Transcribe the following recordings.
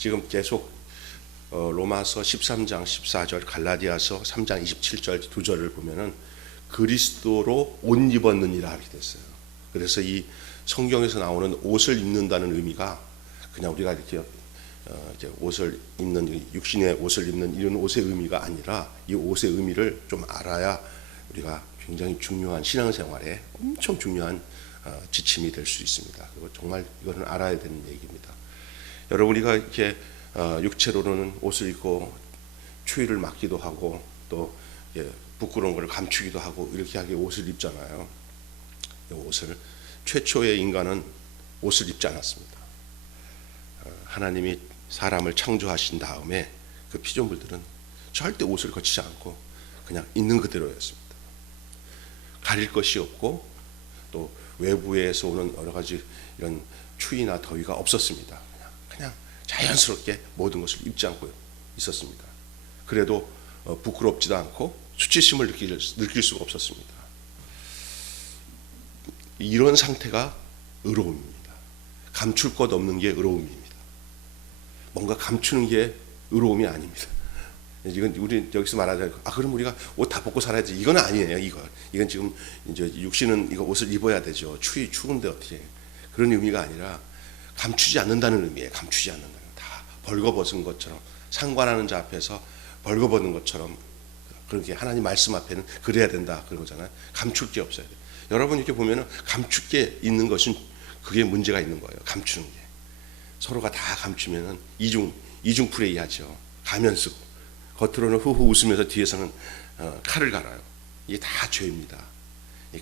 지금 계속 로마서 13장 14절, 갈라디아서 3장 27절 두 절을 보면은 그리스도로 옷 입었느니라 이렇게 됐어요. 그래서 이 성경에서 나오는 옷을 입는다는 의미가 그냥 우리가 이렇게 이제 옷을 입는, 육신의 옷을 입는 이런 옷의 의미가 아니라 이 옷의 의미를 좀 알아야 우리가 굉장히 중요한 신앙생활에 엄청 중요한 지침이 될 수 있습니다. 그리고 정말 이거는 알아야 되는 얘기입니다. 여러분, 우리가 이렇게 육체로는 옷을 입고 추위를 막기도 하고 또 부끄러운 걸 감추기도 하고 이렇게 하게 옷을 입잖아요. 이 옷을 최초의 인간은 옷을 입지 않았습니다. 하나님이 사람을 창조하신 다음에 그 피조물들은 절대 옷을 거치지 않고 그냥 있는 그대로였습니다. 가릴 것이 없고 또 외부에서 오는 여러 가지 이런 추위나 더위가 없었습니다. 그냥 자연스럽게 모든 것을 입지 않고 있었습니다. 그래도 부끄럽지도 않고 수치심을 느낄 수가 없었습니다. 이런 상태가 의로움입니다. 감출 것 없는 게 의로움입니다. 뭔가 감추는 게 의로움이 아닙니다. 이건 우리 여기서 말하자면 그럼 우리가 옷 다 벗고 살아야지, 이건 아니에요. 이건 지금 이제 육신은 이거 옷을 입어야 되죠. 추운데 어떻게, 그런 의미가 아니라 감추지 않는다는 의미예요. 감추지 않는다는, 다 벌거벗은 것처럼, 상관하는 자 앞에서 벌거벗은 것처럼 그렇게 하나님 말씀 앞에는 그래야 된다 그런 거잖아요. 감출 게 없어야 돼요. 여러분 이렇게 보면은 감출 게 있는 것은 그게 문제가 있는 거예요. 감추는 게. 서로가 다 감추면은 이중 플레이하죠. 가면 쓰고 겉으로는 후후 웃으면서 뒤에서는 칼을 갈아요. 이게 다 죄입니다.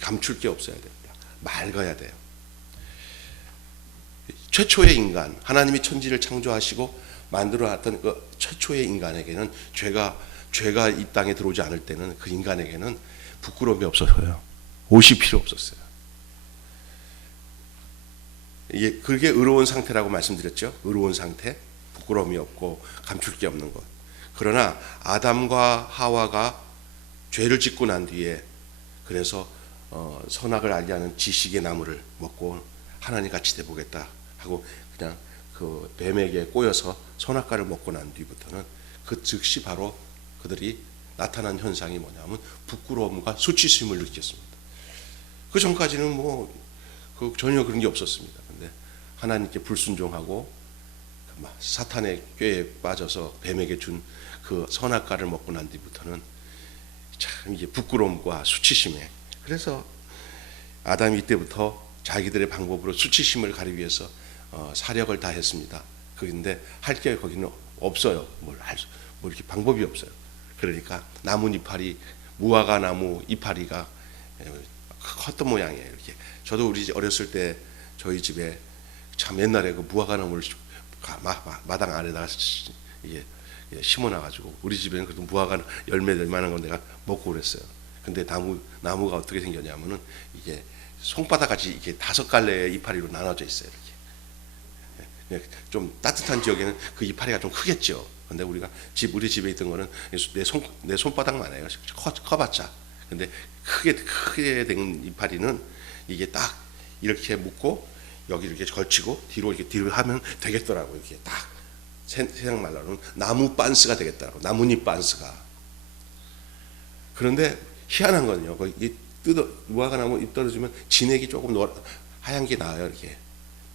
감출 게 없어야 됩니다. 맑아야 돼요. 최초의 인간, 하나님이 천지를 창조하시고 만들어놨던 그 최초의 인간에게는 죄가 이 땅에 들어오지 않을 때는 그 인간에게는 부끄러움이 없었어요. 옷이 필요 없었어요. 이게 그게 의로운 상태라고 말씀드렸죠. 의로운 상태, 부끄러움이 없고 감출 게 없는 것. 그러나 아담과 하와가 죄를 짓고 난 뒤에 그래서 선악을 알게 하는 지식의 나무를 먹고 하나님 같이 돼보겠다 하고 그냥 그 뱀에게 꼬여서 선악과를 먹고 난 뒤부터는 그 즉시 바로 그들이 나타난 현상이 뭐냐면 부끄러움과 수치심을 느꼈습니다. 그 전까지는 전혀 그런 게 없었습니다. 근데 하나님께 불순종하고 사탄의 꾀에 빠져서 뱀에게 준 그 선악과를 먹고 난 뒤부터는 참 이게 부끄러움과 수치심에, 그래서 아담이 이때부터 자기들의 방법으로 수치심을 가리기 위해서 사력을 다했습니다. 그런데 할 게 거기는 없어요. 뭐 이렇게 방법이 없어요. 그러니까 나무 이파리, 무화과 나무 이파리가 컸던 모양이에요. 이렇게. 저도 우리 어렸을 때 저희 집에 참 옛날에 그 무화과 나무를 마당 안에다가 이게 심어놔가지고 우리 집에는 그래도 무화과 열매 될 만한 건 내가 먹고 그랬어요. 근데 나무가 어떻게 생겼냐면은 이게 손바닥같이 이렇게 5갈래의 이파리로 나눠져 있어요. 이렇게. 좀 따뜻한 지역에는 그 이파리가 좀 크겠죠. 근데 우리 집에 있던 거는 내 손바닥만 해요. 커봤자. 근데 크게 된 이파리는 이게 딱 이렇게 묶고 여기 이렇게 걸치고 뒤로 하면 되겠더라고요. 이렇게 딱 세상 말로는 나무 빤스가 되겠더라고. 나뭇잎 빤스가. 그런데 희한한 건요. 무화과 나무 잎 떨어지면 진액이 조금 하얀 게 나와요. 이렇게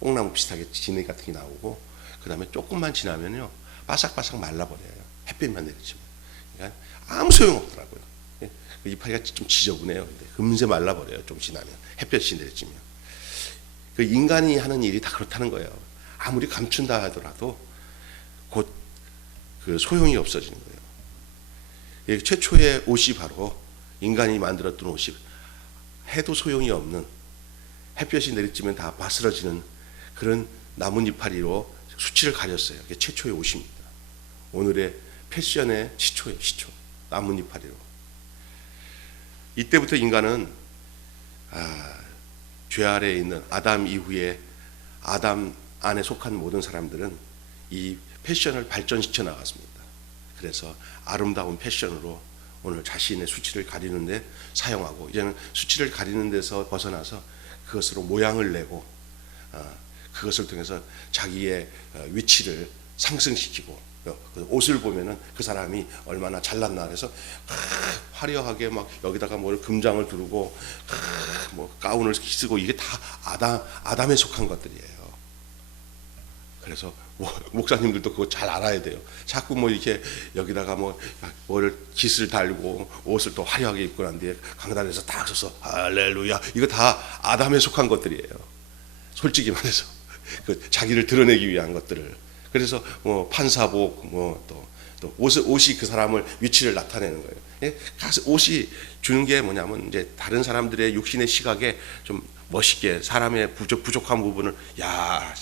뽕나무 비슷하게 진액 같은 게 나오고, 그 다음에 조금만 지나면요 바삭바삭 말라버려요. 햇빛만 내리치면. 그러니까 아무 소용 없더라고요. 그 이파리가 좀 지저분해요. 근데 금세 말라버려요. 좀 지나면 햇볕이 내리치면. 그 인간이 하는 일이 다 그렇다는 거예요. 아무리 감춘다 하더라도 곧 그 소용이 없어지는 거예요. 최초의 옷이 바로 인간이 만들었던 옷이 해도 소용이 없는, 햇볕이 내리치면 다 바스러지는 그런 나뭇잎파리로 수치를 가렸어요. 그게 최초의 옷입니다. 오늘의 패션의 시초예요. 시초. 나뭇잎파리로. 이때부터 인간은 죄 아래에 있는 아담 이후에 아담 안에 속한 모든 사람들은 이 패션을 발전시켜 나갔습니다. 그래서 아름다운 패션으로 오늘 자신의 수치를 가리는데 사용하고, 이제는 수치를 가리는 데서 벗어나서 그것으로 모양을 내고 그것을 통해서 자기의 위치를 상승시키고 그 옷을 보면은 그 사람이 얼마나 잘났나 그래서 화려하게 막 여기다가 뭐 금장을 두르고 뭐 가운을 쓰고 이게 다 아담에 속한 것들이에요. 그래서 목사님들도 그거 잘 알아야 돼요. 자꾸 뭐 이렇게 여기다가 뭐를 깃을 달고 옷을 또 화려하게 입고 난 뒤에 강단에서 딱 서서 할렐루야 이거 다 아담에 속한 것들이에요. 솔직히 말해서 그 자기를 드러내기 위한 것들을. 그래서 뭐 판사복 또 옷이 그 사람을 위치를 나타내는 거예요. 예? 옷이 주는 게 뭐냐면 이제 다른 사람들의 육신의 시각에 좀 멋있게 사람의 부족한 부분을 야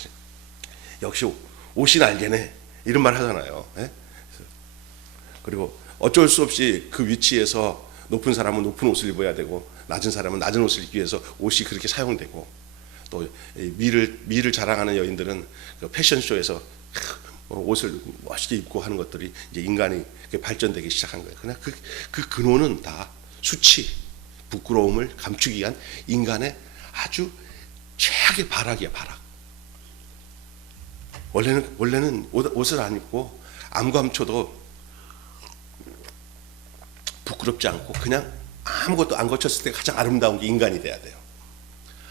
역시 옷이 날개네 이런 말 하잖아요. 예? 그리고 어쩔 수 없이 그 위치에서 높은 사람은 높은 옷을 입어야 되고 낮은 사람은 낮은 옷을 입기 위해서 옷이 그렇게 사용되고 또 미를 자랑하는 여인들은 그 패션쇼에서 옷을 멋있게 입고 하는 것들이 이제 인간이 발전되기 시작한 거예요. 그러나 그 근원은 다 수치, 부끄러움을 감추기 위한 인간의 아주 최악의 발악이야, 발악. 원래는 옷을 안 입고 암감춰도 부끄럽지 않고 그냥 아무것도 안 거쳤을 때 가장 아름다운 게 인간이 돼야 돼요.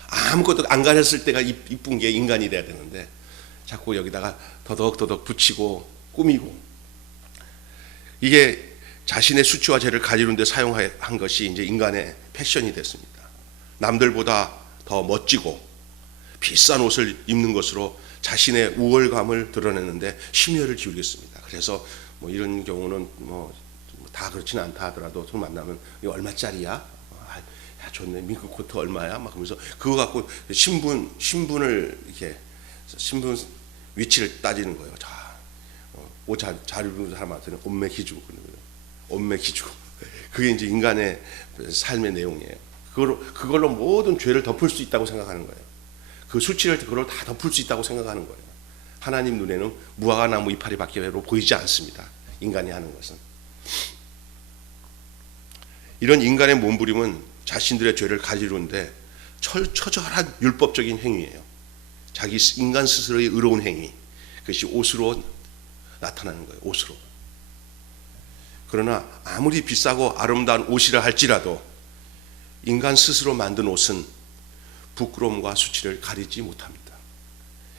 아무것도 안 가렸을 때가 이쁜 게 인간이 돼야 되는데 자꾸 여기다가 더덕더덕 붙이고 꾸미고 이게 자신의 수치와 죄를 가리는 데 사용한 것이 이제 인간의 패션이 됐습니다. 남들보다 더 멋지고 비싼 옷을 입는 것으로 자신의 우월감을 드러내는데 심혈을 기울였습니다. 그래서 뭐 이런 경우는 뭐 다 그렇지는 않다 하더라도 좀 만나면 이거 얼마짜리야? 야 좋네. 밍크 코트 얼마야? 막 그러면서 그거 갖고 신분을 이렇게 신분 위치를 따지는 거예요. 자, 옷 잘 입는 사람한테는 옷매 기주고 그러는 거예요. 옷매 기주고. 그게 이제 인간의 삶의 내용이에요. 그걸로 모든 죄를 덮을 수 있다고 생각하는 거예요. 그 수치를 그걸로 다 덮을 수 있다고 생각하는 거예요. 하나님 눈에는 무화과 나무 이파리밖에 보이지 않습니다. 인간이 하는 것은. 이런 인간의 몸부림은 자신들의 죄를 가리는데 처절한 율법적인 행위예요. 자기 인간 스스로의 의로운 행위. 그것이 옷으로 나타나는 거예요. 옷으로. 그러나 아무리 비싸고 아름다운 옷이라 할지라도 인간 스스로 만든 옷은 부끄러움과 수치를 가리지 못합니다.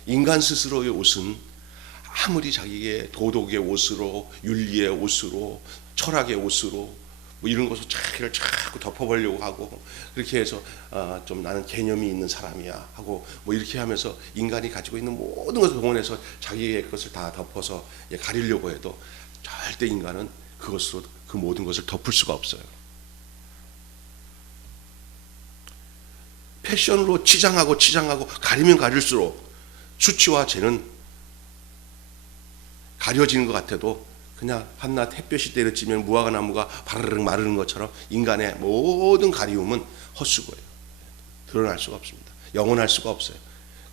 인간 스스로의 옷은 아무리 자기의 도덕의 옷으로 윤리의 옷으로 철학의 옷으로 뭐 이런 것을 자꾸 덮어보려고 하고 그렇게 해서 좀 나는 개념이 있는 사람이야 하고 뭐 이렇게 하면서 인간이 가지고 있는 모든 것을 동원해서 자기의 것을 다 덮어서 가리려고 해도 절대 인간은 그것으로 그 모든 것을 덮을 수가 없어요. 패션으로 치장하고 가리면 가릴수록 수치와 죄는 가려지는 것 같아도 그냥 한낮 햇볕이 때려지면 무화과 나무가 바르르 마르는 것처럼 인간의 모든 가리움은 헛수고예요. 드러날 수가 없습니다. 영원할 수가 없어요.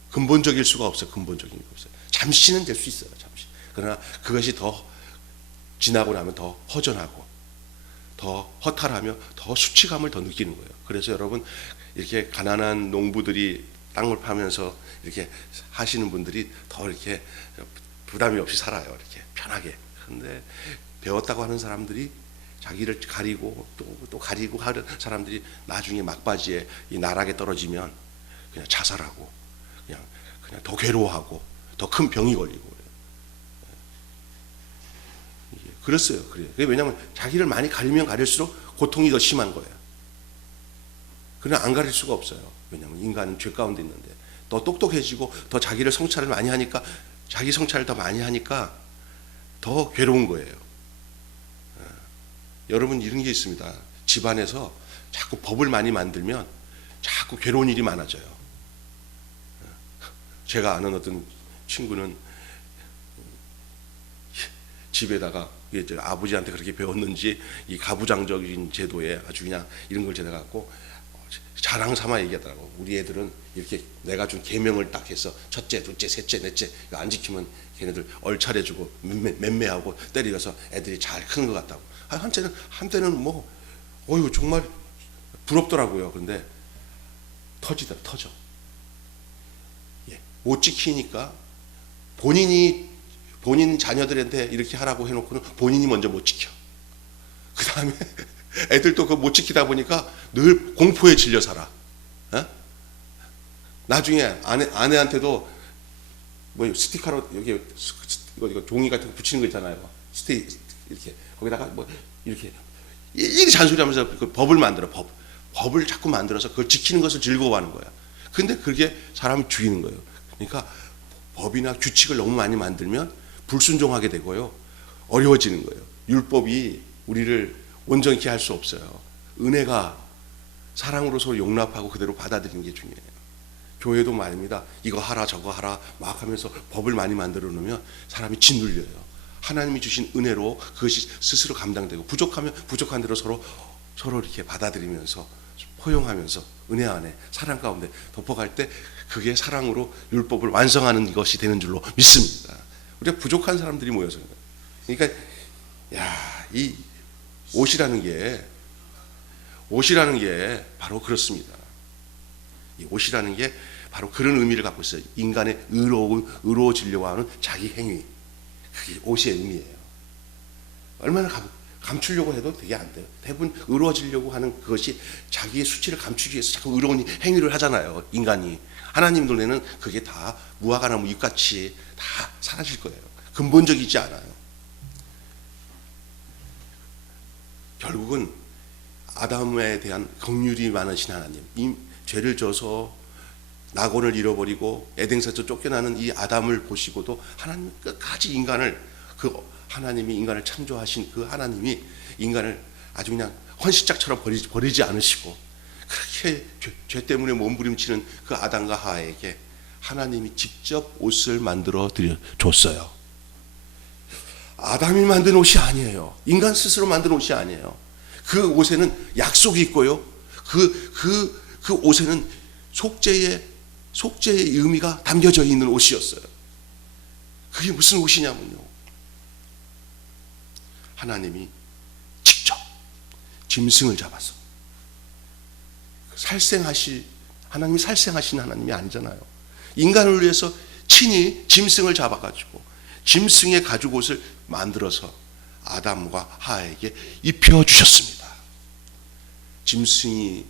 근본적일 수가 없어요. 근본적인 게 없어요. 잠시는 될 수 있어요. 잠시. 그러나 그것이 더 지나고 나면 더 허전하고 더 허탈하며 더 수치감을 더 느끼는 거예요. 그래서 여러분 이렇게 가난한 농부들이 땅을 파면서 이렇게 하시는 분들이 더 이렇게 부담이 없이 살아요. 이렇게 편하게. 근데 배웠다고 하는 사람들이 자기를 가리고 또 가리고 하는 사람들이 나중에 막바지에 이 나락에 떨어지면 그냥 자살하고 그냥 더 괴로워하고 더 큰 병이 걸리고 그래요. 그랬어요. 그래요. 왜냐하면 자기를 많이 가리면 가릴수록 고통이 더 심한 거예요. 그러나 안 가릴 수가 없어요. 왜냐하면 인간은 죄 가운데 있는데 더 똑똑해지고 더 자기를 성찰을 많이 하니까 자기 성찰을 더 많이 하니까 더 괴로운 거예요. 여러분 이런 게 있습니다. 집안에서 자꾸 법을 많이 만들면 자꾸 괴로운 일이 많아져요. 제가 아는 어떤 친구는 집에다가 아버지한테 그렇게 배웠는지 이 가부장적인 제도에 아주 그냥 이런 걸 제가 갖고 자랑 삼아 얘기하더라고. 우리 애들은 이렇게 내가 준 계명을 딱 해서 첫째, 둘째, 셋째, 넷째 안 지키면 걔네들 얼차려주고 맴매하고 때리려서 애들이 잘 크는 것 같다고. 한때는 뭐 어이구 정말 부럽더라고요. 그런데 터져. 못 지키니까 본인이 본인 자녀들한테 이렇게 하라고 해놓고는 본인이 먼저 못 지켜. 그 다음에 애들도 그거 못 지키다 보니까 늘 공포에 질려 살아. 어? 나중에 아내한테도 뭐 스티커로 여기 이거 종이 같은 거 붙이는 거 있잖아요. 이렇게 거기다가 뭐 이렇게 일일이 잔소리하면서 그 법을 만들어. 법을 자꾸 만들어서 그걸 지키는 것을 즐거워하는 거야. 근데 그게 사람을 죽이는 거예요. 그러니까 법이나 규칙을 너무 많이 만들면 불순종하게 되고요. 어려워지는 거예요. 율법이 우리를 온전케 할 수 없어요. 은혜가 사랑으로 서로 용납하고 그대로 받아들이는 게 중요해요. 교회도 말입니다. 이거 하라 저거 하라 막 하면서 법을 많이 만들어 놓으면 사람이 짓눌려요. 하나님이 주신 은혜로 그것이 스스로 감당되고 부족하면 부족한 대로 서로 이렇게 받아들이면서 포용하면서 은혜 안에 사랑 가운데 덮어갈 때 그게 사랑으로 율법을 완성하는 것이 되는 줄로 믿습니다. 우리가 부족한 사람들이 모여서 그러니까 이 옷이라는 게 바로 그렇습니다. 이 옷이라는 게 바로 그런 의미를 갖고 있어요. 인간의 의로워지려고 하는 자기 행위, 그게 옷의 의미예요. 얼마나 감추려고 해도 되게 안 돼요. 대부분 의로워지려고 하는 그것이 자기의 수치를 감추기 위해서 자꾸 의로운 행위를 하잖아요. 인간이. 하나님 눈에는 그게 다 무화과나무 잎같이 다 사라질 거예요. 근본적이지 않아요. 결국은 아담에 대한 긍휼이 많으신 하나님, 이 죄를 져서 낙원을 잃어버리고 에덴에서 쫓겨나는 이 아담을 보시고도 하나님 끝까지 하나님이 인간을 창조하신 그 하나님이 인간을 아주 그냥 헌시짝처럼 버리지 않으시고 그렇게 죄 때문에 몸부림치는 그 아담과 하와에게 하나님이 직접 옷을 만들어 줬어요. 아담이 만든 옷이 아니에요. 인간 스스로 만든 옷이 아니에요. 그 옷에는 약속이 있고요. 그 옷에는 속죄의 의미가 담겨져 있는 옷이었어요. 그게 무슨 옷이냐면요. 하나님이 직접 짐승을 잡아서 하나님이 살생하신 하나님이 아니잖아요. 인간을 위해서 친히 짐승을 잡아가지고 짐승의 가죽옷을 만들어서 아담과 하와에게 입혀주셨습니다. 짐승이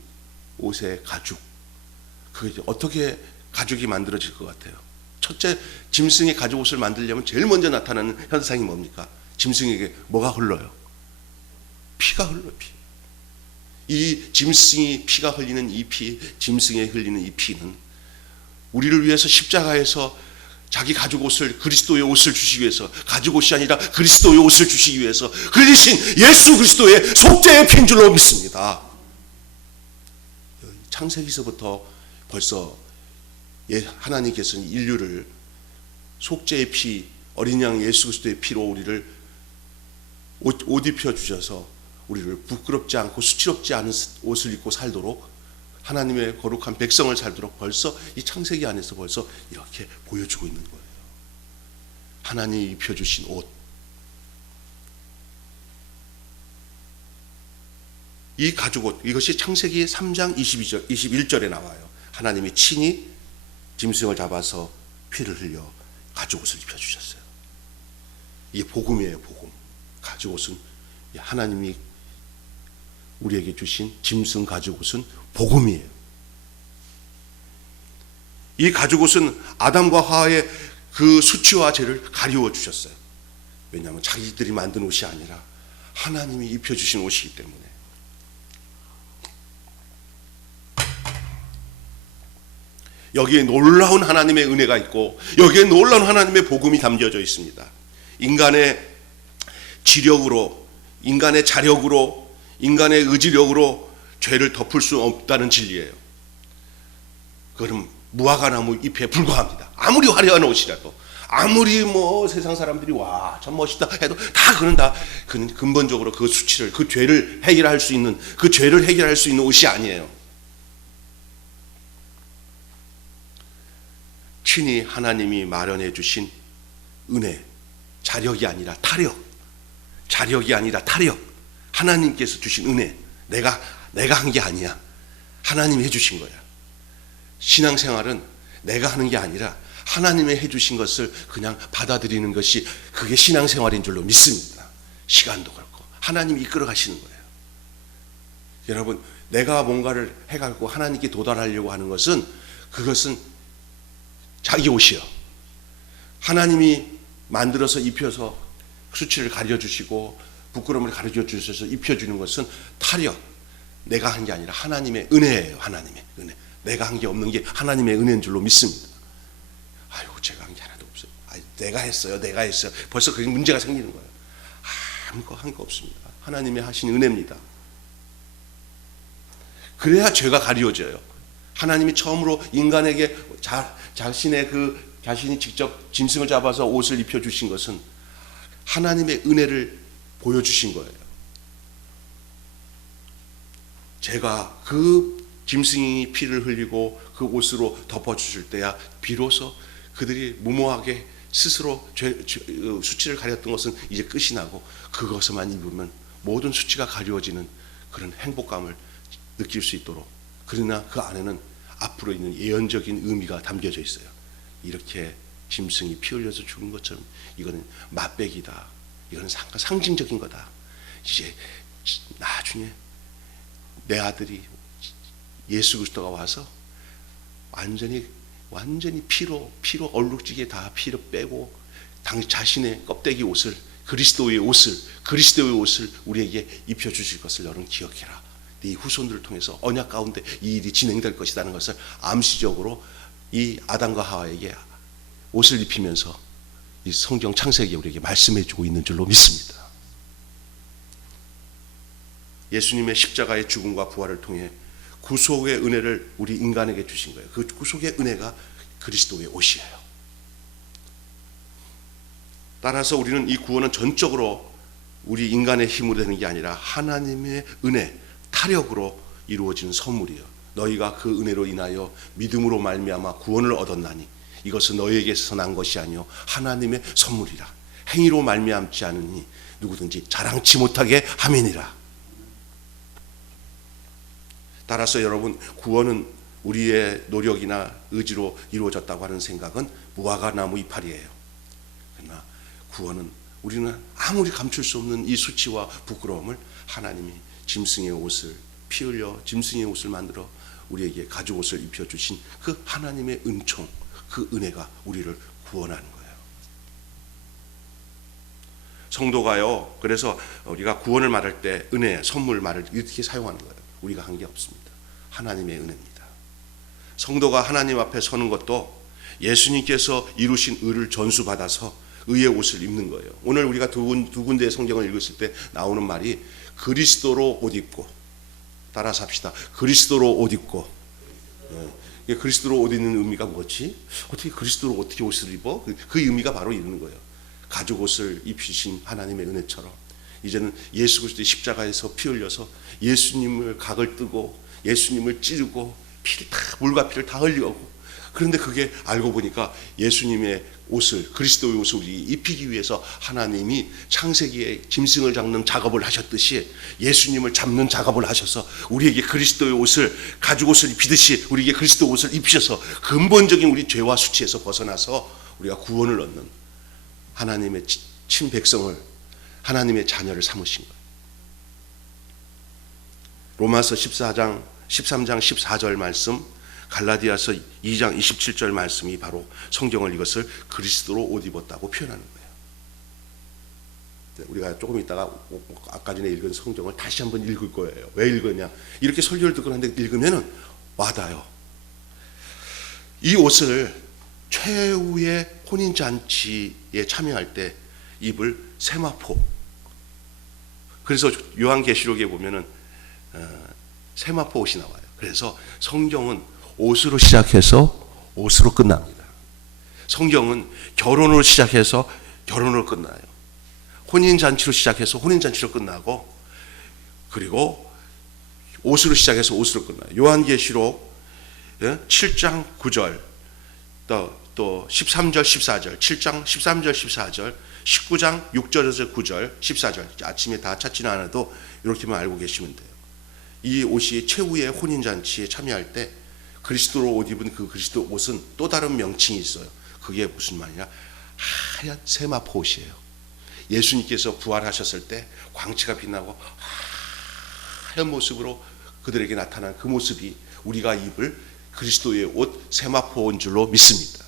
옷의 가죽, 그게 어떻게 가죽이 만들어질 것 같아요? 첫째, 짐승의 가죽옷을 만들려면 제일 먼저 나타나는 현상이 뭡니까? 짐승에게 뭐가 흘러요? 피가 흘러요. 피. 이 짐승이 피가 흘리는 짐승에 흘리는 이 피는 우리를 위해서 십자가에서 자기 가죽옷을 그리스도의 옷을 주시기 위해서 가죽옷이 아니라 그리스도의 옷을 주시기 위해서 흘리신 예수 그리스도의 속죄의 피인 줄로 믿습니다. 창세기서부터 벌써 하나님께서는 인류를 속죄의 피, 어린 양 예수 그리스도의 피로 우리를 옷 입혀 주셔서 우리를 부끄럽지 않고 수치롭지 않은 옷을 입고 살도록 하나님의 거룩한 백성을 살도록 벌써 이 창세기 안에서 벌써 이렇게 보여주고 있는 거예요. 하나님이 입혀주신 옷. 이 가죽옷, 이것이 창세기 3장 21절에 나와요. 하나님이 친히 짐승을 잡아서 피를 흘려 가죽옷을 입혀주셨어요. 이게 복음이에요. 복음. 가죽옷은 하나님이 우리에게 주신 짐승 가죽옷은 복음이에요. 이 가죽옷은 아담과 하와의 그 수치와 죄를 가리워 주셨어요. 왜냐하면 자기들이 만든 옷이 아니라 하나님이 입혀주신 옷이기 때문에. 여기에 놀라운 하나님의 은혜가 있고 여기에 놀라운 하나님의 복음이 담겨져 있습니다. 인간의 지력으로, 인간의 자력으로, 인간의 의지력으로 죄를 덮을 수 없다는 진리예요. 그럼 무화과나무 잎에 불과합니다. 아무리 화려한 옷이라도, 아무리 세상 사람들이 와 참 멋있다 해도 다 근본적으로 그 수치를, 그 죄를 해결할 수 있는 옷이 아니에요. 친히 하나님이 마련해 주신 은혜, 자력이 아니라 타력, 하나님께서 주신 은혜, 내가 한 게 아니야. 하나님이 해주신 거야. 신앙생활은 내가 하는 게 아니라 하나님의 해주신 것을 그냥 받아들이는 것이 그게 신앙생활인 줄로 믿습니다. 시간도 그렇고 하나님이 이끌어 가시는 거예요. 여러분, 내가 뭔가를 해가지고 하나님께 도달하려고 하는 것은 그것은 자기 옷이요. 하나님이 만들어서 입혀서 수치를 가려주시고 부끄러움을 가려주셔서 입혀주는 것은 타력, 내가 한 게 아니라 하나님의 은혜예요. 하나님의 은혜. 내가 한 게 없는 게 하나님의 은혜인 줄로 믿습니다. 아이고, 제가 한 게 하나도 없어요. 내가 했어요. 벌써 그게 문제가 생기는 거예요. 아무것도 한 거 없습니다. 하나님이 하신 은혜입니다. 그래야 죄가 가려져요. 하나님이 처음으로 인간에게 자신이 직접 짐승을 잡아서 옷을 입혀주신 것은 하나님의 은혜를 보여주신 거예요. 제가 그 짐승이 피를 흘리고 그 옷으로 덮어주실 때야 비로소 그들이 무모하게 스스로 수치를 가렸던 것은 이제 끝이 나고 그것만 입으면 모든 수치가 가려워지는 그런 행복감을 느낄 수 있도록, 그러나 그 안에는 앞으로 있는 예언적인 의미가 담겨져 있어요. 이렇게 짐승이 피 흘려서 죽은 것처럼 이거는 맛배기다. 이거는 상징적인 거다. 이제 나중에 내 아들이 예수 그리스도가 와서 완전히 피로 얼룩지게 다 피를 빼고 자신의 껍데기 옷을 그리스도의 옷을 우리에게 입혀 주실 것을 너는 기억해라. 네 후손들을 통해서 언약 가운데 이 일이 진행될 것이라는 것을 암시적으로 이 아담과 하와에게 옷을 입히면서 이 성경 창세기에 우리에게 말씀해 주고 있는 줄로 믿습니다. 예수님의 십자가의 죽음과 부활을 통해 구속의 은혜를 우리 인간에게 주신 거예요. 그 구속의 은혜가 그리스도의 옷이에요. 따라서 우리는 이 구원은 전적으로 우리 인간의 힘으로 되는 게 아니라 하나님의 은혜, 타력으로 이루어진 선물이요. 너희가 그 은혜로 인하여 믿음으로 말미암아 구원을 얻었나니 이것은 너희에게서 난 것이 아니요 하나님의 선물이라. 행위로 말미암지 않으니 누구든지 자랑치 못하게 함이니라. 따라서 여러분, 구원은 우리의 노력이나 의지로 이루어졌다고 하는 생각은 무화과 나무 이파리예요. 그러나 구원은 우리는 아무리 감출 수 없는 이 수치와 부끄러움을 하나님이 짐승의 옷을 피 흘려 짐승의 옷을 만들어 우리에게 가죽옷을 입혀주신 그 하나님의 은총, 그 은혜가 우리를 구원하는 거예요. 성도가요, 그래서 우리가 구원을 말할 때 은혜, 선물 말을 이렇게 사용하는 거예요. 우리가 한 게 없습니다. 하나님의 은혜입니다. 성도가 하나님 앞에 서는 것도 예수님께서 이루신 의를 전수받아서 의의 옷을 입는 거예요. 오늘 우리가 두 군데의 성경을 읽었을 때 나오는 말이 그리스도로 옷 입고, 따라서 합시다. 그리스도로 옷 입고. 그리스도로 옷 입는 의미가 뭐지? 어떻게 그리스도로 어떻게 옷을 입어? 그 의미가 바로 이러는 거예요. 가죽 옷을 입히신 하나님의 은혜처럼 이제는 예수 그리스도의 십자가에서 피 흘려서 예수님을 각을 뜨고 예수님을 찌르고 물과 피를 다 흘리고, 그런데 그게 알고 보니까 예수님의 옷을, 그리스도의 옷을 우리 입히기 위해서 하나님이 창세기에 짐승을 잡는 작업을 하셨듯이 예수님을 잡는 작업을 하셔서 우리에게 그리스도의 옷을, 가죽 옷을 입히듯이 우리에게 그리스도 옷을 입히셔서 근본적인 우리 죄와 수치에서 벗어나서 우리가 구원을 얻는 하나님의 친백성을, 하나님의 자녀를 삼으신 거예요. 로마서 13장 14절 말씀, 갈라디아서 2장 27절 말씀이 바로 성경을 이것을 그리스도로 옷 입었다고 표현하는 거예요. 우리가 조금 있다가 아까 전에 읽은 성경을 다시 한번 읽을 거예요. 왜 읽었냐? 이렇게 설교를 듣고 하는데 읽으면 와닿아요. 이 옷을 최후의 혼인잔치에 참여할 때 입을 세마포. 그래서 요한계시록에 보면은 세마포 옷이 나와요. 그래서 성경은 옷으로 시작해서 옷으로 끝납니다. 성경은 결혼으로 시작해서 결혼으로 끝나요. 혼인잔치로 시작해서 혼인잔치로 끝나고, 그리고 옷으로 시작해서 옷으로 끝나요. 요한계시록 7장 9절, 또 13절 14절, 7장 13절 14절, 19장 6절에서 9절 14절, 아침에 다 찾지는 않아도 이렇게만 알고 계시면 돼요. 이 옷이 최후의 혼인잔치에 참여할 때 그리스도로 옷 입은 그 그리스도 옷은 또 다른 명칭이 있어요. 그 그게 무슨 말이냐? 하얀 세마포 옷이에요. 예수님께서 부활하셨을 때 광채가 빛나고 하얀 모습으로 그들에게 나타난 그 모습이 우리가 입을 그리스도의 옷 세마포인 줄로 믿습니다.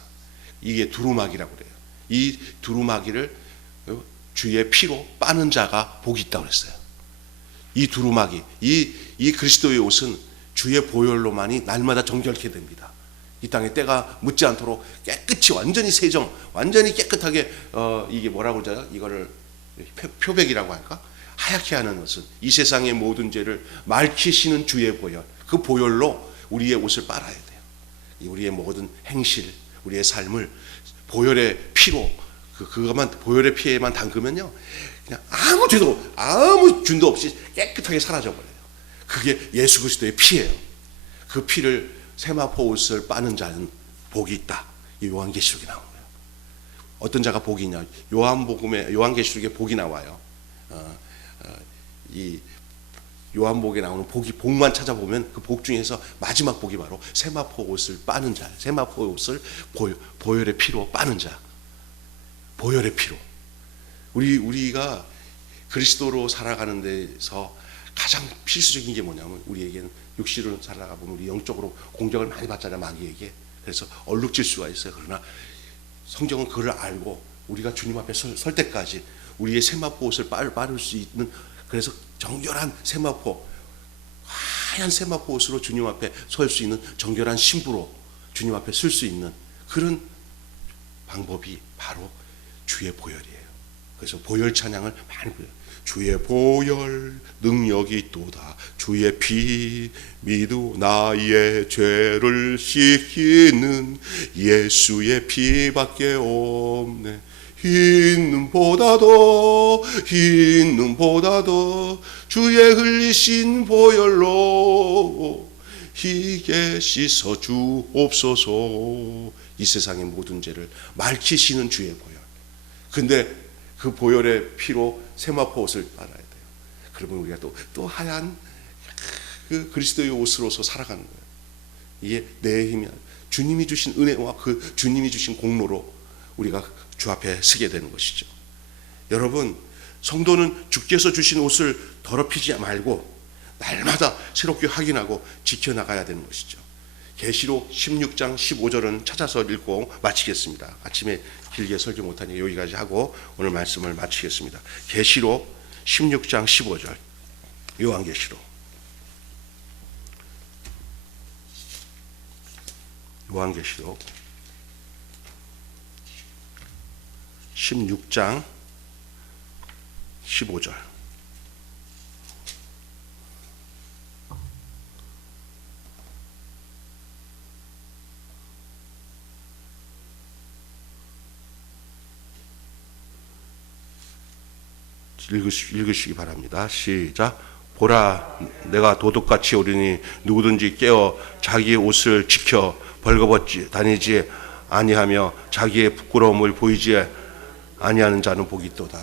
이게 두루마기라고 그래요. 이 두루마기를 주의 피로 빠는 자가 복이 있다고 그랬어요. 이 두루마기, 이 그리스도의 옷은 주의 보혈로만이 날마다 정결케 됩니다. 이 땅에 때가 묻지 않도록 깨끗이 완전히 세정, 완전히 깨끗하게 이게 뭐라고 그러죠? 이거를 표백이라고 할까? 하얗게 하는 것은 이 세상의 모든 죄를 맑히시는 주의 보혈, 그 보혈로 우리의 옷을 빨아야 돼요. 우리의 모든 행실, 우리의 삶을 보혈의 피로 그것만 보혈의 피에만 담그면요, 그냥 아무 죄도 아무 균도 없이 깨끗하게 사라져 버려요. 그게 예수 그리스도의 피예요. 그 피를 세마포 옷을 빠는 자는 복이 있다. 이 요한계시록에 나온 거예요. 어떤 자가 복이 있냐? 요한복음에 요한계시록에 복이 나와요. 이 요한복에 나오는 복이 복만 찾아보면 그 복 중에서 마지막 복이 바로 세마포 옷을 빠는 자, 세마포 옷을 보혈의 피로 빠는 자. 보혈의 피로. 우리가 그리스도로 살아가는 데서 가장 필수적인 게 뭐냐면, 우리에게는 육시로 살아가 보면 우리 영적으로 공격을 많이 받잖아요, 마귀에게. 그래서 얼룩질 수가 있어요. 그러나 성경은 그걸 알고 우리가 주님 앞에 설 때까지 우리의 세마포 옷을 빠를 수 있는, 그래서 정결한 세마포, 하얀 세마포 옷으로 주님 앞에 설 수 있는 정결한 신부로 주님 앞에 설 수 있는 그런 방법이 바로 주의 보혈이에요. 그래서 보혈 찬양을 많이 불러요. 주의 보혈 능력이 있도다. 주의 피 믿어 나의 죄를 씻기는 예수의 피밖에 없네. 흰 눈보다도 주의 흘리신 보혈로 희게 씻어 주옵소서. 이 세상의 모든 죄를 맑히시는 주의 보혈. 근데 그 보혈의 피로 세마포 옷을 빨아야 돼요. 그러면 우리가 또 하얀 그 그리스도의 옷으로서 살아가는 거예요. 이게 내 힘이 아니라 주님이 주신 은혜와 그 주님이 주신 공로로 우리가 주 앞에 서게 되는 것이죠. 여러분, 성도는 주께서 주신 옷을 더럽히지 말고 날마다 새롭게 확인하고 지켜나가야 되는 것이죠. 계시록 16장 15절은 찾아서 읽고 마치겠습니다. 아침에 길게 설교 못하니 여기까지 하고 오늘 말씀을 마치겠습니다. 계시록 16장 15절, 요한계시록 16장 15절. 읽으시기 바랍니다. 시작. 보라, 내가 도둑같이 오리니 누구든지 깨어 자기의 옷을 지켜 벌거벗지 다니지 아니하며 자기의 부끄러움을 보이지 아니하는 자는 복이 있도다.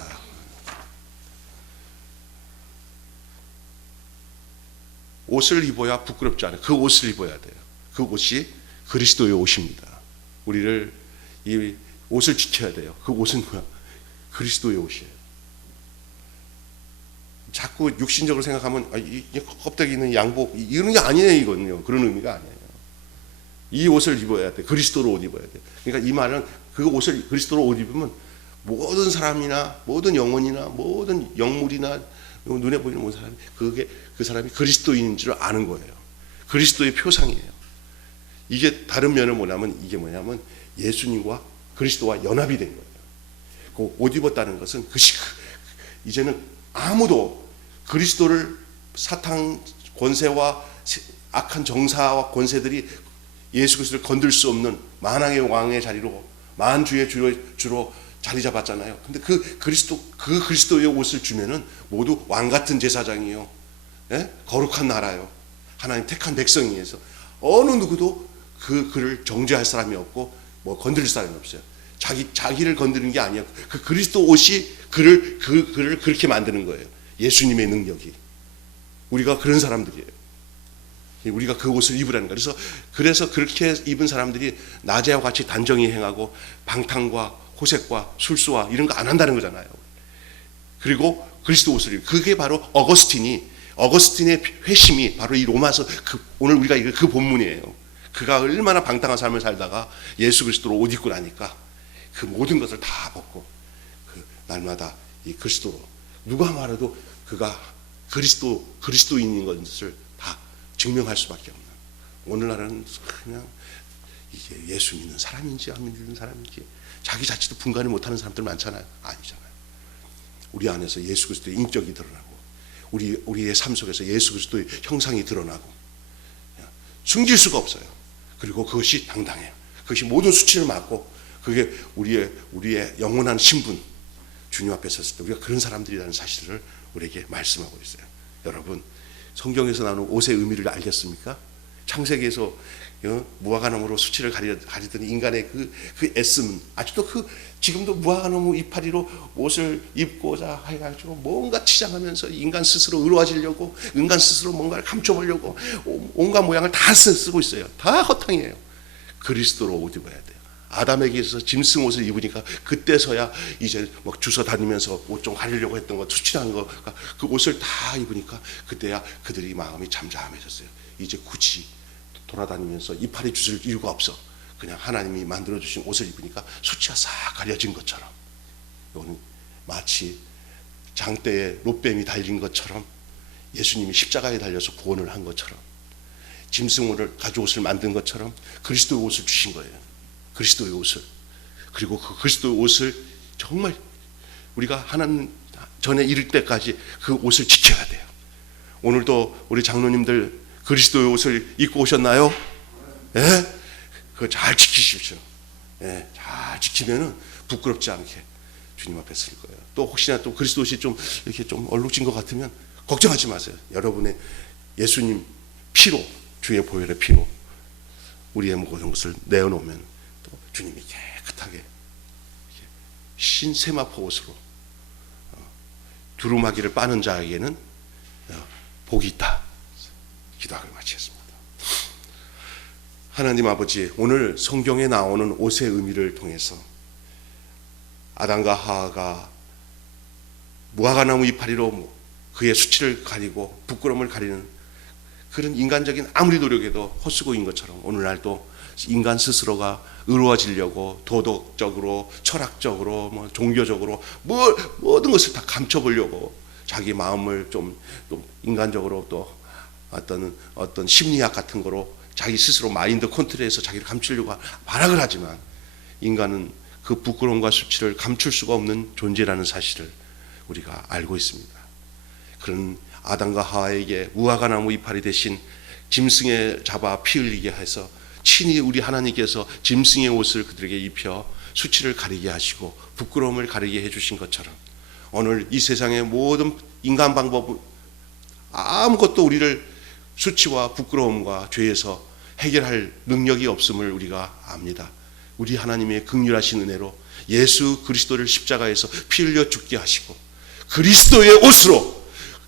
옷을 입어야 부끄럽지 않아요. 그 옷을 입어야 돼요. 그 옷이 그리스도의 옷입니다. 우리를 이 옷을 지켜야 돼요. 그 옷은 뭐야? 그리스도의 옷이에요. 자꾸 육신적으로 생각하면 이 껍데기 있는 양복 이런 게 아니에요. 이거는요. 그런 의미가 아니에요. 이 옷을 입어야 돼. 그리스도로 옷 입어야 돼. 그러니까 이 말은 그 옷을 그리스도로 옷 입으면 모든 사람이나 모든 영혼이나 모든 영물이나 눈에 보이는 모든 사람이 그 사람이 그리스도인인 줄 아는 거예요. 그리스도의 표상이에요. 이게 다른 면을 뭐냐면, 이게 뭐냐면 예수님과 그리스도와 연합이 된 거예요. 그 옷 입었다는 것은 이제는 아무도 그리스도를 사탄 권세와 악한 정사와 권세들이 예수 그리스도를 건들 수 없는 만왕의 왕의 자리로 만주의 주로 자리 잡았잖아요. 근데 그 그리스도의 옷을 주면은 모두 왕 같은 제사장이요, 예? 거룩한 나라요, 하나님 택한 백성이에서 어느 누구도 그를 정죄할 사람이 없고 뭐 건드릴 사람이 없어요. 자기를 건드리는 게 아니야. 그 그리스도 옷이 그를 그렇게 만드는 거예요. 예수님의 능력이. 우리가 그런 사람들이에요. 우리가 그 옷을 입으라는 거예요. 그래서 그렇게 입은 사람들이 낮에와 같이 단정히 행하고 방탕과 호색과 술수와 이런 거 안 한다는 거잖아요. 그리고 그리스도 옷을 입고, 그게 바로 어거스틴의 회심이 바로 이 로마서 오늘 우리가 이거 그 본문이에요. 그가 얼마나 방탕한 삶을 살다가 예수 그리스도로 옷 입고 나니까 그 모든 것을 다 벗고 그 날마다 이 그리스도로, 누가 말해도 그가 그리스도인인 것을 다 증명할 수밖에 없는, 오늘날은 그냥 이게 예수 믿는 사람인지 안 믿는 사람인지 자기 자체도 분간을 못하는 사람들 많잖아요. 아니잖아요. 우리 안에서 예수 그리스도의 인격이 드러나고 우리의 삶 속에서 예수 그리스도의 형상이 드러나고 숨길 수가 없어요. 그리고 그것이 당당해요. 그것이 모든 수치를 막고, 그게 우리의 영원한 신분, 주님 앞에 섰을 때 우리가 그런 사람들이라는 사실을 우리에게 말씀하고 있어요. 여러분, 성경에서 나오는 옷의 의미를 알겠습니까? 창세기에서 무화과나무로 수치를 가리던 인간의 그 애씀, 아직도 지금도 무화과나무 이파리로 옷을 입고자 해가지고 뭔가 치장하면서 인간 스스로 의로워지려고, 인간 스스로 뭔가를 감춰보려고 온갖 모양을 다 쓰고 있어요. 다 허탕이에요. 그리스도로 옷 입어야 돼요. 아담에게서 짐승 옷을 입으니까 그때서야 이제 막 주워 다니면서 옷 좀 가리려고 했던 거, 수치한 거, 그 옷을 다 입으니까 그때야 그들이 마음이 잠잠해졌어요. 이제 굳이 돌아다니면서 이파리 주실 이유가 없어. 그냥 하나님이 만들어주신 옷을 입으니까 수치가 싹 가려진 것처럼, 이거는 마치 장대에 롯뱀이 달린 것처럼, 예수님이 십자가에 달려서 구원을 한 것처럼, 짐승을 가죽옷을 만든 것처럼 그리스도의 옷을 주신 거예요. 그리스도의 옷을. 그리고 그 그리스도의 옷을 정말 우리가 하나님 전에 이를 때까지 그 옷을 지켜야 돼요. 오늘도 우리 장로님들 그리스도의 옷을 입고 오셨나요? 예? 그거 잘 지키십시오. 예, 잘 지키면은 부끄럽지 않게 주님 앞에 쓸 거예요. 또 혹시나 또 그리스도 옷이 좀 이렇게 좀 얼룩진 것 같으면 걱정하지 마세요. 여러분의 예수님 피로, 주의 보혈의 피로 우리의 모든 것을 내어놓으면 또 주님이 깨끗하게 신 세마포 옷으로 두루마기를 빠는 자에게는 복이 있다. 기도하고 마치겠습니다. 하나님 아버지, 오늘 성경에 나오는 옷의 의미를 통해서 아담과 하와가 무화과나무 이파리로 그의 수치를 가리고 부끄러움을 가리는 그런 인간적인 아무리 노력해도 헛수고인 것처럼, 오늘날도 인간 스스로가 의로워지려고 도덕적으로, 철학적으로, 종교적으로 모든 것을 다 감춰보려고 자기 마음을 좀 인간적으로 또 어떤 심리학 같은 거로 자기 스스로 마인드 컨트롤해서 자기를 감추려고 발악을 하지만, 인간은 그 부끄러움과 수치를 감출 수가 없는 존재라는 사실을 우리가 알고 있습니다. 그런 아담과 하와에게 무화과나무 이파리 대신 짐승에 잡아 피 흘리게 해서 친히 우리 하나님께서 짐승의 옷을 그들에게 입혀 수치를 가리게 하시고 부끄러움을 가리게 해주신 것처럼, 오늘 이 세상의 모든 인간 방법은 아무것도 우리를 수치와 부끄러움과 죄에서 해결할 능력이 없음을 우리가 압니다. 우리 하나님의 긍휼하신 은혜로 예수 그리스도를 십자가에서 피 흘려 죽게 하시고 그리스도의 옷으로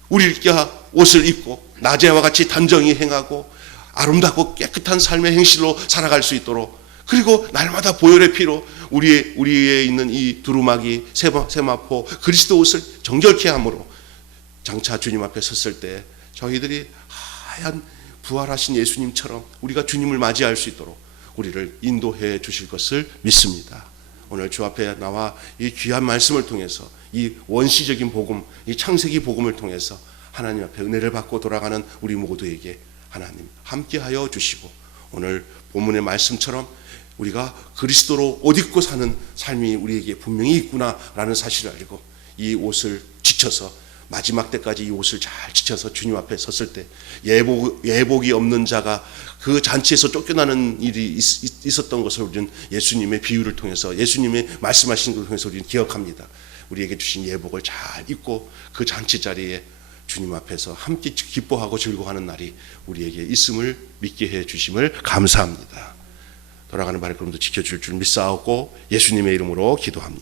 우리가 옷을 입고 낮에와 같이 단정히 행하고 아름답고 깨끗한 삶의 행실로 살아갈 수 있도록, 그리고 날마다 보혈의 피로 우리에 있는 이 두루마기 세마포 그리스도 옷을 정결케 함으로 장차 주님 앞에 섰을 때 저희들이 하얀 부활하신 예수님처럼 우리가 주님을 맞이할 수 있도록 우리를 인도해 주실 것을 믿습니다. 오늘 주 앞에 나와 이 귀한 말씀을 통해서 이 원시적인 복음, 이 창세기 복음을 통해서 하나님 앞에 은혜를 받고 돌아가는 우리 모두에게 하나님 함께하여 주시고, 오늘 본문의 말씀처럼 우리가 그리스도로 옷 입고 사는 삶이 우리에게 분명히 있구나라는 사실을 알고 이 옷을 지켜서 마지막 때까지 이 옷을 잘 지켜서 주님 앞에 섰을 때 예복이 없는 자가 그 잔치에서 쫓겨나는 일이 있었던 것을 우리는 예수님의 비유를 통해서, 예수님의 말씀하신 것을 통해서 우리는 기억합니다. 우리에게 주신 예복을 잘 입고 그 잔치 자리에 주님 앞에서 함께 기뻐하고 즐거워하는 날이 우리에게 있음을 믿게 해 주심을 감사합니다. 돌아가는 발걸음도 지켜줄 줄 믿사옵고 예수님의 이름으로 기도합니다.